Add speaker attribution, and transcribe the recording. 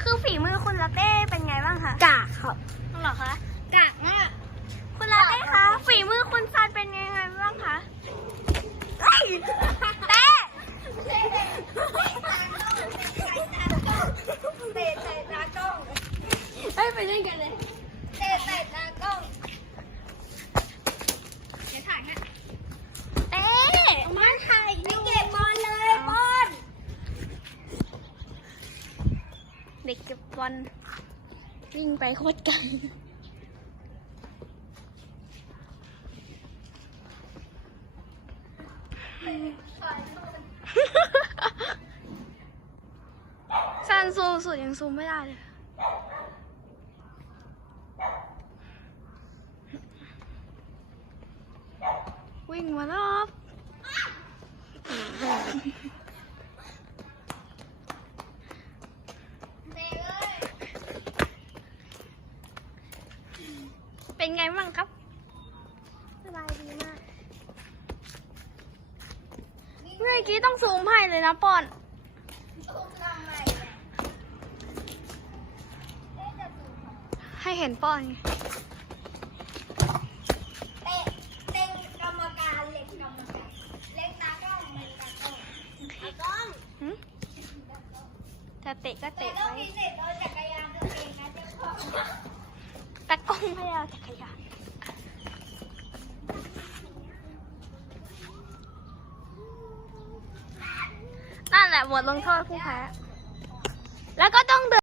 Speaker 1: คือฝีมือคุณลาเต้เป็นไงบ้างคะ
Speaker 2: กากครับ
Speaker 1: หรอคะ
Speaker 3: กากมาก
Speaker 1: คุณลาเต้คะฝีมือคุณซันเป็นยังไงบ้างคะเต้เ
Speaker 3: ะใส่ตากล้อง
Speaker 2: เอ้ยไปเล่นกันเลย
Speaker 1: เด็กเก็บบอลวิ่งไปโคตรไกลซันซูมสุดยังซูมไม่ได้เลยวิ่งมาแล้วครับ
Speaker 3: เตะเลย
Speaker 1: เป็นไงบ้างครับสบายดีมาก
Speaker 3: เมื่อกี้ต้อง
Speaker 1: ซูมให้เลยนะปอน
Speaker 3: ตุ้มทำไมเนี่ยเตะจะตุ้ม
Speaker 1: ให้เห็นป้อนไง
Speaker 3: เตะเตะกรรมการเล็กกรรมการเล็กตากล้องเป็นตากล้อง
Speaker 2: ตากล้อง
Speaker 1: หึจะเตะก็เตะเตะต้อง
Speaker 3: ไป
Speaker 1: ะกงไม่เอาจักรยานนั่นแหละบทลงโทษผู้แพ้ แล้วก็ต้องเดิน